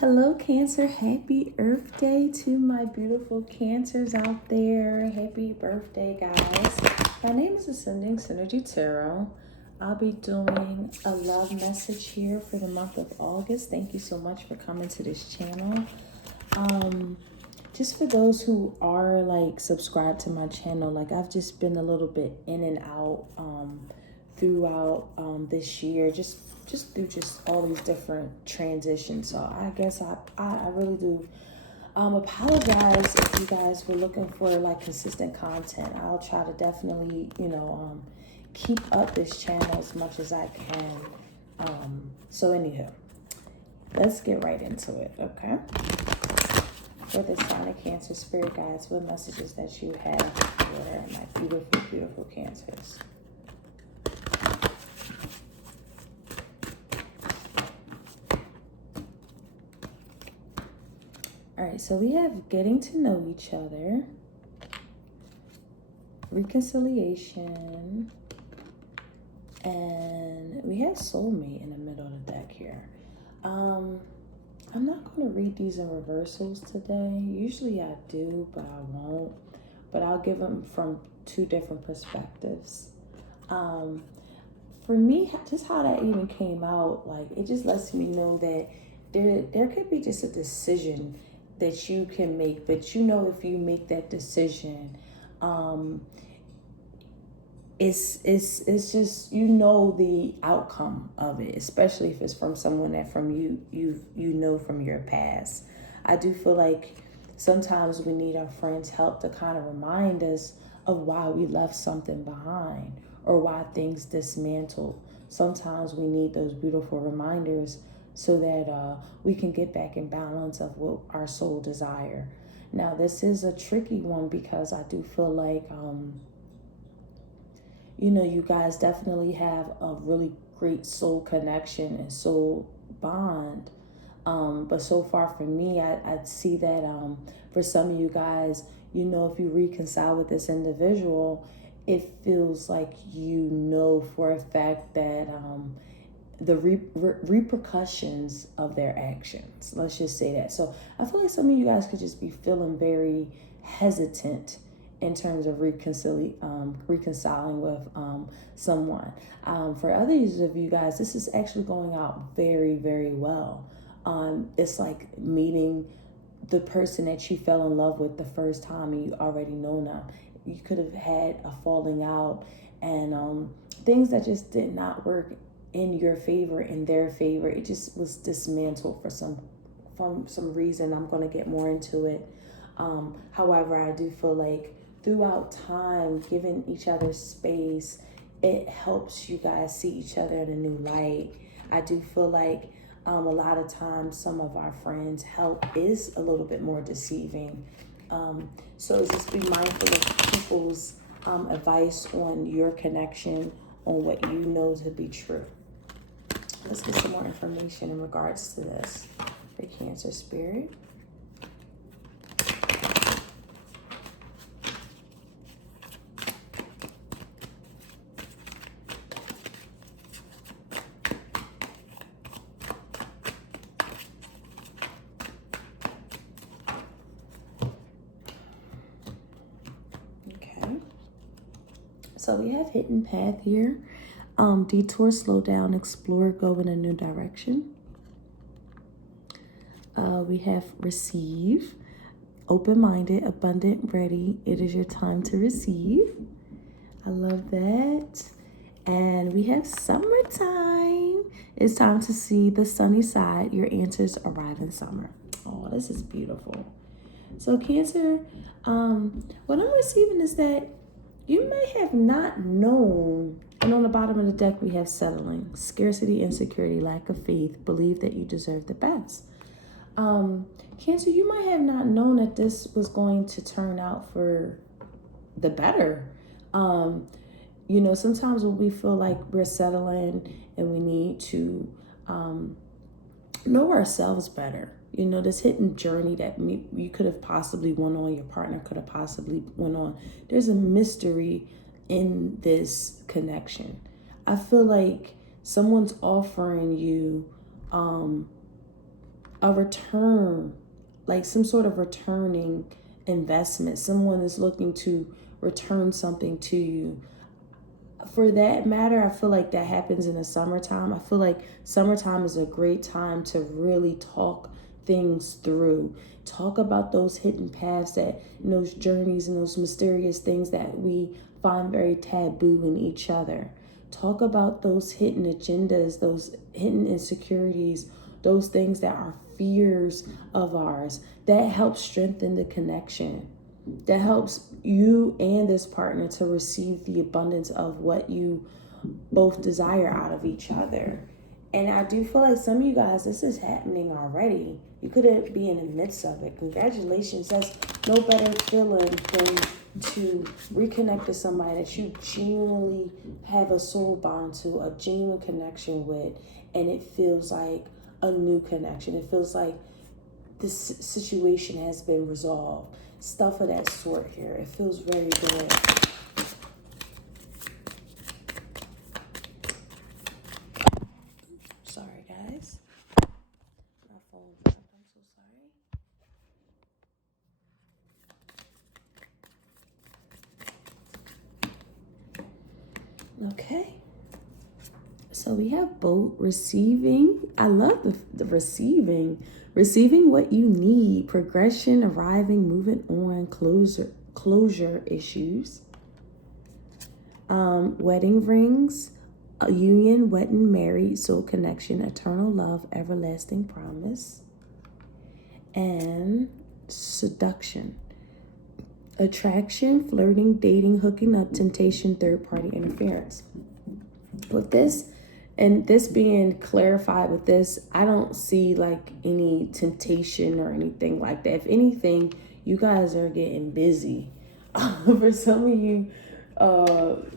Hello, Cancer. Happy Earth Day to my beautiful Cancers out there. Happy birthday, guys. My name is Ascending Synergy Tarot. I'll be doing a love message here for the month of August. Thank you so much for coming to this channel. Just for those who are subscribed to my channel, I've just been a little bit in and out throughout this year, just through all these different transitions. So I guess I really do apologize if you guys were looking for consistent content. I'll try to definitely keep up this channel as much as I can. So anywho, let's get right into it, okay? For this sign of Cancer, Spirit Guides, what messages that you have for my beautiful, beautiful Cancers? All right, so we have getting to know each other, reconciliation, and we have soulmate in the middle of the deck here. I'm not going to read these in reversals today. Usually I do, but I won't. But I'll give them from two different perspectives. For me, just how that even came out, it just lets me know that there could be just a decision that you can make, but if you make that decision, it's just the outcome of it, especially if it's from someone that from you from your past. I do feel like sometimes we need our friends' help to kind of remind us of why we left something behind or why things dismantle. Sometimes we need those beautiful reminders so that we can get back in balance of what our soul desire. Now, this is a tricky one because I do feel like, you guys definitely have a really great soul connection and soul bond. But so far for me, I see that for some of you guys, if you reconcile with this individual, it feels like for a fact that the repercussions of their actions. Let's just say that. So I feel like some of you guys could just be feeling very hesitant in terms of reconciling with someone. For others of you guys, this is actually going out very, very well. It's like meeting the person that you fell in love with the first time and you already know them. You could have had a falling out and things that just did not work in your favor, in their favor. It just was dismantled for some reason. I'm going to get more into it. However, I do feel like throughout time, giving each other space, it helps you guys see each other in a new light. I do feel like a lot of times some of our friends' help is a little bit more deceiving. So just be mindful of people's advice on your connection, on what you know to be true. Let's get some more information in regards to this for Cancer Spirit. So we have hidden path here. Detour, slow down, explore, go in a new direction. We have receive, open-minded, abundant, ready. It is your time to receive. I love that. And we have summertime. It's time to see the sunny side. Your answers arrive in summer. Oh, this is beautiful. So Cancer, what I'm receiving is that you may have not known, and on the bottom of the deck we have settling, scarcity, insecurity, lack of faith, believe that you deserve the best. Cancer, you might have not known that this was going to turn out for the better. Sometimes when we feel like we're settling and we need to know ourselves better, this hidden journey that you could have possibly went on, your partner could have possibly went on. There's a mystery in this connection. I feel like someone's offering you a return, like some sort of returning investment. Someone is looking to return something to you. For that matter, I feel like that happens in the summertime. I feel like summertime is a great time to really talk things through. Talk about those hidden paths, that those journeys and those mysterious things that we find very taboo in each other. Talk about those hidden agendas, those hidden insecurities, those things that are fears of ours. That helps strengthen the connection. That helps you and this partner to receive the abundance of what you both desire out of each other. And I do feel like some of you guys, this is happening already. You could be in the midst of it. Congratulations. That's no better feeling than to reconnect to somebody that you genuinely have a soul bond to, a genuine connection with, and it feels like a new connection. It feels like this situation has been resolved. Stuff of that sort here. It feels very good. Sorry, guys. My phone dropped. I'm so sorry. Okay. So we have both receiving. I love the receiving. Receiving what you need. Progression, arriving, moving on, closure issues. Wedding rings, a union, wedding, married, soul connection, eternal love, everlasting promise, and seduction, attraction, flirting, dating, hooking up, temptation, third-party interference. With this, and this being clarified with this, I don't see like any temptation or anything like that. If anything, you guys are getting busy. For some of you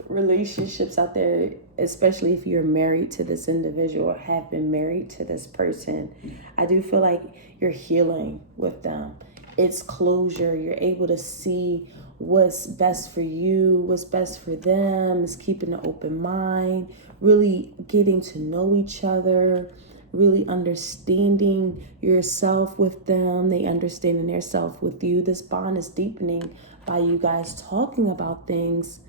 relationships out there, especially if you're married to this individual or have been married to this person, I do feel like you're healing with them. It's closure. You're able to see what's best for you, what's best for them. It's keeping an open mind, really getting to know each other, really understanding yourself with them, they understanding their self with you. This bond is deepening by you guys talking about things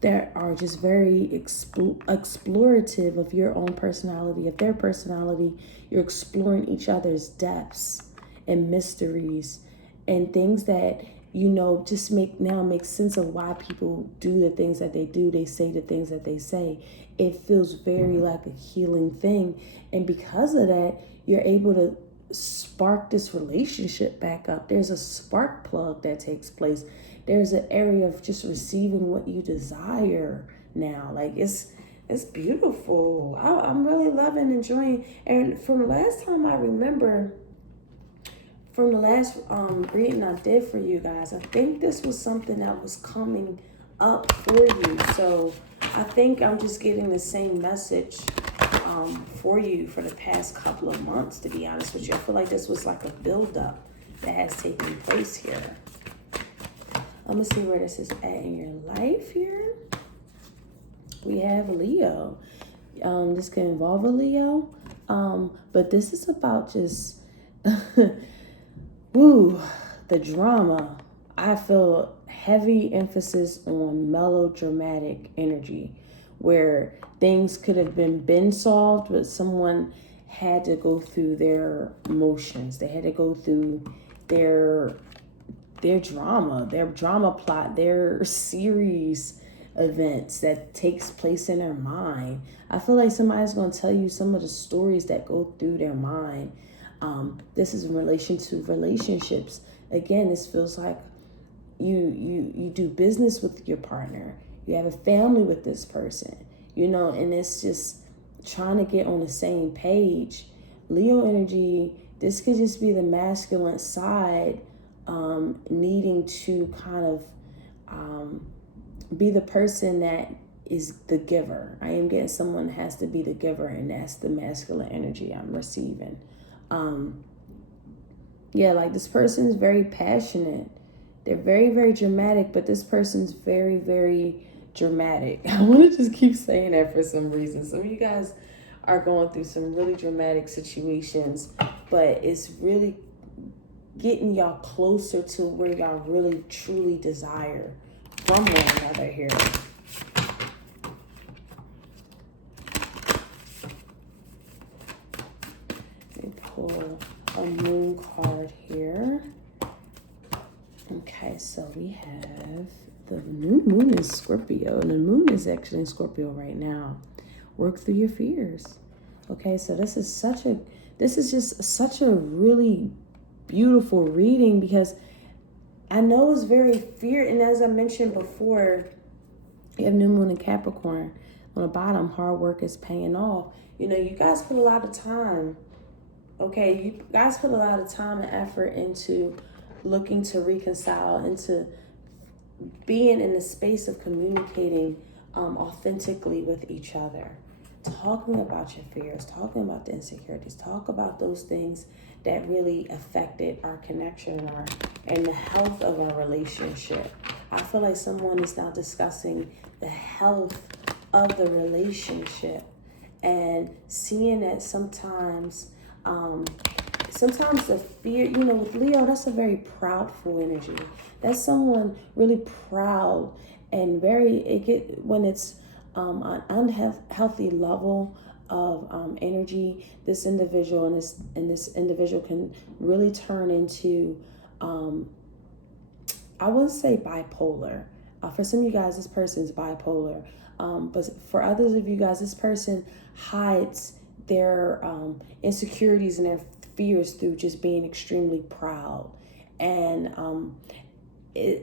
that are just very explorative of your own personality, of their personality. You're exploring each other's depths and mysteries and things that, you know, just make sense of why people do the things that they do. They say the things that they say. It feels very like a healing thing. And because of that, you're able to spark this relationship back up. There's a spark plug that takes place. There's an area of just receiving what you desire now. Like it's beautiful. I'm really loving, enjoying. And from the last time I remember, from the last reading I did for you guys, I think this was something that was coming up for you. So I think I'm just getting the same message for you for the past couple of months, to be honest with you. I feel like this was like a buildup that has taken place here. I'm going to see where this is at in your life here. We have Leo. This can involve a Leo. But this is about just, the drama. I feel heavy emphasis on melodramatic energy, where things could have been solved, but someone had to go through their emotions. They had to go through their drama plot, their series events that takes place in their mind. I feel like somebody's going to tell you some of the stories that go through their mind. This is in relation to relationships. Again, this feels like you do business with your partner. You have a family with this person, you know, and it's just trying to get on the same page. Leo energy, this could just be the masculine side needing to kind of be the person that is the giver. I am getting someone has to be the giver, and that's the masculine energy I'm receiving. Like this person is very passionate. They're very, very dramatic, but this person's very, very dramatic. I want to just keep saying that for some reason. Some of you guys are going through some really dramatic situations, but it's really getting y'all closer to where y'all really truly desire from one another here. Let me pull a moon card here. Okay, so we have the new moon in Scorpio, and the moon is actually in Scorpio right now. Work through your fears. Okay, so this is just such a really beautiful reading, because I know it's very fear, and as I mentioned before, you have new moon in Capricorn. On the bottom, hard work is paying off. You know, you guys put a lot of time. Okay, you guys put a lot of time and effort into looking to reconcile, into being in the space of communicating authentically with each other, talking about your fears, talking about the insecurities, talk about those things that really affected our connection and the health of our relationship. I feel like someone is now discussing the health of the relationship and seeing that sometimes the fear, you know, with Leo, that's a very proudful energy. That's someone really proud and when it's an unhealthy level of energy, this individual and this individual can really turn into, I wouldn't say bipolar. For some of you guys, this person's bipolar. But for others of you guys, this person hides their insecurities and their fears through just being extremely proud. And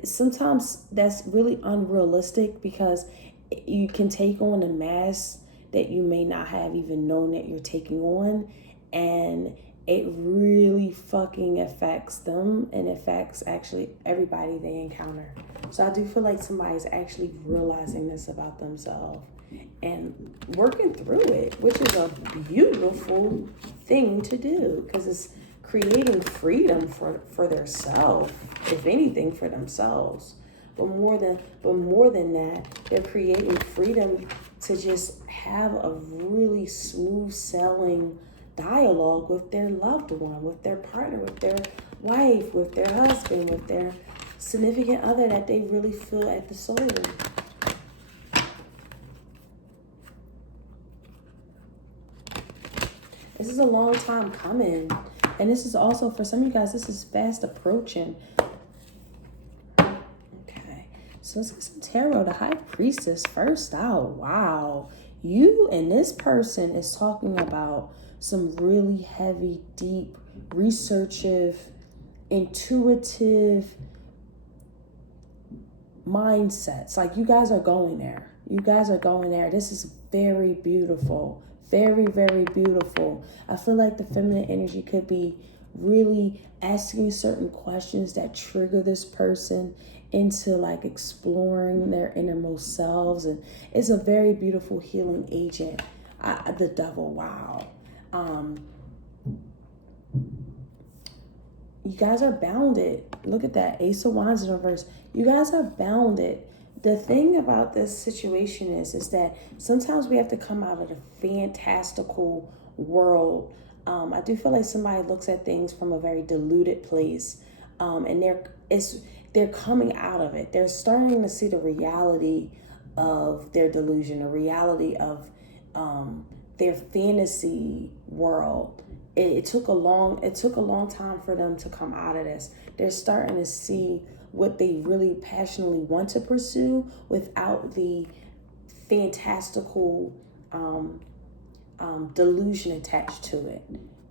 sometimes that's really unrealistic, because you can take on a mask that you may not have even known that you're taking on, and it really fucking affects them and affects actually everybody they encounter. So I do feel like somebody's actually realizing this about themselves and working through it, which is a beautiful thing to do, because it's creating freedom for their self, if anything, for themselves. But more than that, they're creating freedom to just have a really smooth sailing dialogue with their loved one, with their partner, with their wife, with their husband, with their significant other that they really feel at the soul. This is a long time coming. And this is also, for some of you guys, this is fast approaching. Okay, so let's get some tarot. The High Priestess first out. Wow. You and this person is talking about some really heavy, deep, researchive, intuitive mindsets. Like, you guys are going there. You guys are going there. This is very beautiful. Very, very beautiful. I feel like the feminine energy could be really asking certain questions that trigger this person into like exploring their innermost selves. And it's a very beautiful healing agent. The Devil, wow. You guys are bounded. Look at that. Ace of Wands in reverse. You guys are bounded. The thing about this situation is that sometimes we have to come out of the fantastical world. I do feel like somebody looks at things from a very diluted place, and they're coming out of it. They're starting to see the reality of their delusion, the reality of their fantasy world. It took a long time for them to come out of this. They're starting to see what they really passionately want to pursue without the fantastical delusion attached to it.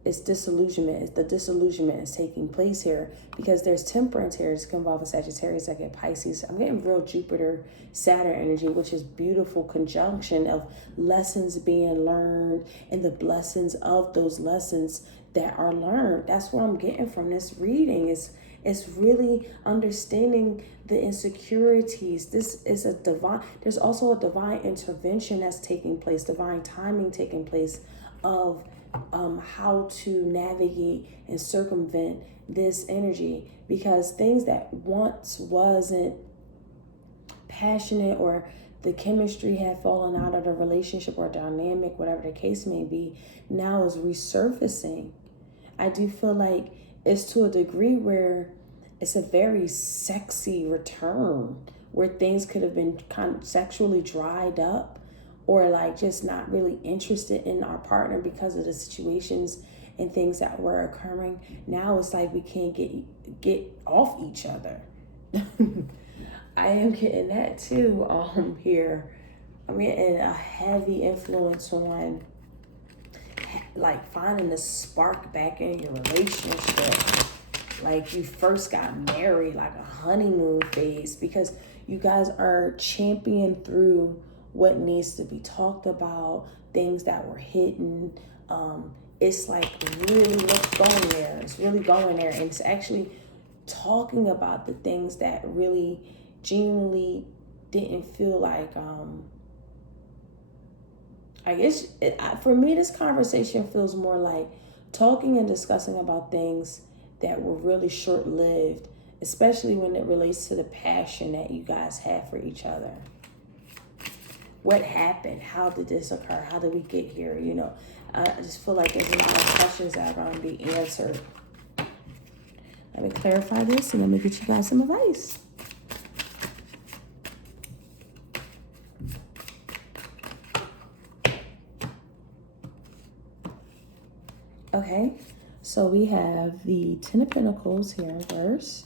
It's disillusionment. The disillusionment is taking place here because there's temperance here. It's going to involve a Sagittarius. I get Pisces. I'm getting real Jupiter, Saturn energy, which is beautiful conjunction of lessons being learned and the blessings of those lessons that are learned. That's what I'm getting from this reading. It's really understanding the insecurities. This is there's also a divine intervention that's taking place, divine timing taking place of how to navigate and circumvent this energy, because things that once wasn't passionate or the chemistry had fallen out of the relationship or dynamic, whatever the case may be, now is resurfacing. I do feel like it's to a degree where it's a very sexy return, where things could have been kind of sexually dried up, or like just not really interested in our partner because of the situations and things that were occurring. Now it's like we can't get off each other. I am getting that too here. I'm getting a heavy influence on like finding the spark back in your relationship. Like you first got married, like a honeymoon phase, because you guys are championing through what needs to be talked about, things that were hidden. It's like really what's going there. It's really going there. And it's actually talking about the things that really genuinely didn't feel like, I guess for me, this conversation feels more like talking and discussing about things that were really short-lived, especially when it relates to the passion that you guys have for each other. What happened? How did this occur? How did we get here? You know, I just feel like there's a lot of questions that are going to be answered. Let me clarify this and let me get you guys some advice. Okay, so we have the Ten of Pentacles here in reverse.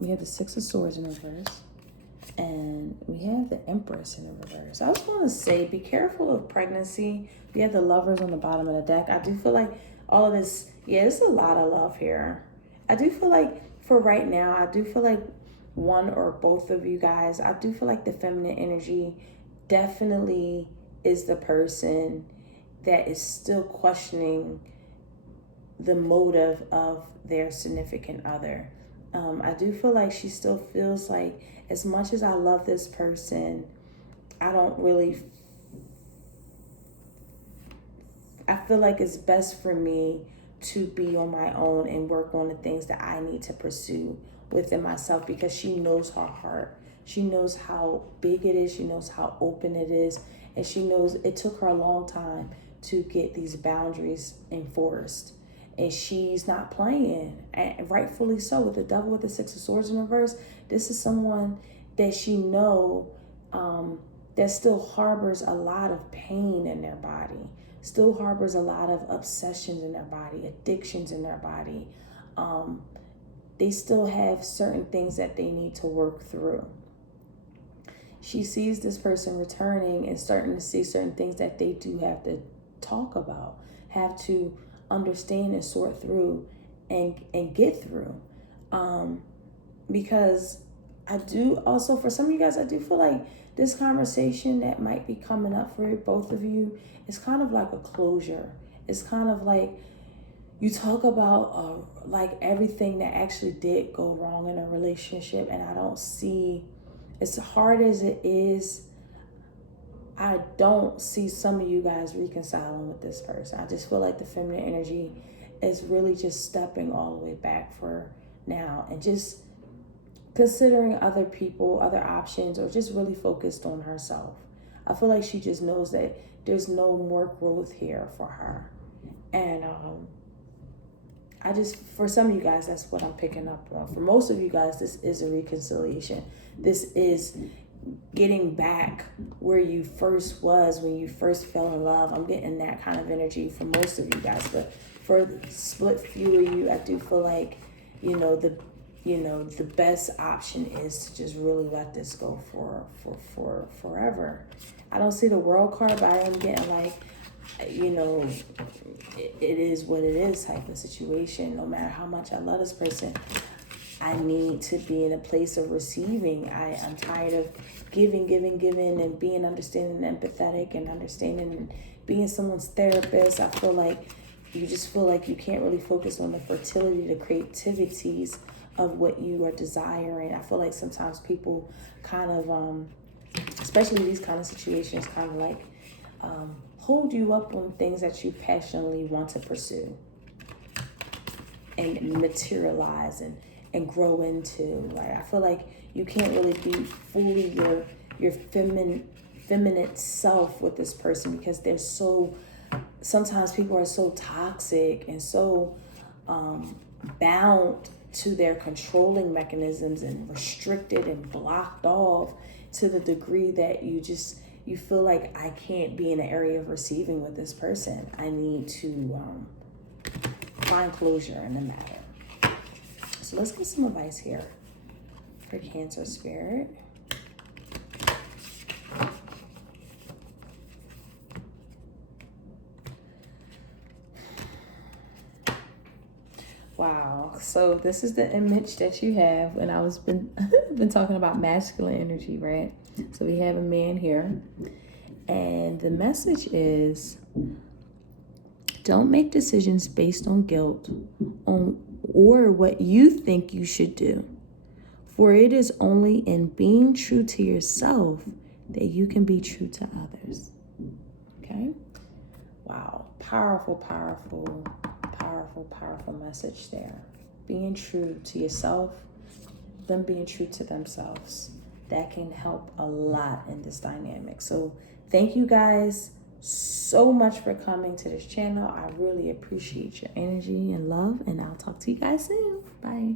We have the Six of Swords in reverse. And we have the Empress in reverse. I just want to say, be careful of pregnancy. We have the Lovers on the bottom of the deck. I do feel like all of this, there's a lot of love here. I do feel like for right now, I do feel like one or both of you guys, I do feel like the feminine energy definitely is the person that is still questioning the motive of their significant other. I do feel like she still feels like, as much as I love this person, I feel like it's best for me to be on my own and work on the things that I need to pursue within myself, because she knows her heart. She knows how big it is. She knows how open it is. And she knows it took her a long time to get these boundaries enforced. And she's not playing, and rightfully so. With the Devil with the Six of Swords in reverse, this is someone that she know that still harbors a lot of pain in their body, still harbors a lot of obsessions in their body, addictions in their body. They still have certain things that they need to work through. She sees this person returning and starting to see certain things that they do have to talk about, have to understand and sort through and get through. Because I do also, for some of you guys, I do feel like this conversation that might be coming up for both of you is kind of like a closure. It's kind of like you talk about like everything that actually did go wrong in a relationship, and I don't see, as hard as it is, I don't see some of you guys reconciling with this person. I just feel like the feminine energy is really just stepping all the way back for now and just considering other people, other options, or just really focused on herself. I feel like she just knows that there's no more growth here for her. And I just, for some of you guys, that's what I'm picking up on. For most of you guys, this is a reconciliation. This is getting back where you first was when you first fell in love. I'm getting that kind of energy for most of you guys, but for the split few of you, I do feel like the best option is to just really let this go for forever. I don't see the World card, but I am getting like, it is what it is type of situation. No matter how much I love this person, I need to be in a place of receiving. I'm tired of giving and being understanding and empathetic and understanding and being someone's therapist. I feel like you just feel like you can't really focus on the fertility, the creativities of what you are desiring. I feel like sometimes people kind of, especially these kind of situations, kind of like hold you up on things that you passionately want to pursue and materialize and grow into. Like, I feel like you can't really be fully your feminine self with this person, because they're so, sometimes people are so toxic and so bound to their controlling mechanisms and restricted and blocked off to the degree that you feel like, I can't be in the area of receiving with this person. I need to find closure in the matter. So let's get some advice here for Cancer spirit. Wow. So this is the image that you have when I was been talking about masculine energy, right? So we have a man here, and the message is, don't make decisions based on guilt or what you think you should do. For it is only in being true to yourself that you can be true to others. Okay? Wow. Powerful, powerful, powerful, powerful message there. Being true to yourself, them being true to themselves. That can help a lot in this dynamic. So thank you guys so much for coming to this channel. I really appreciate your energy and love, and I'll talk to you guys soon. Bye.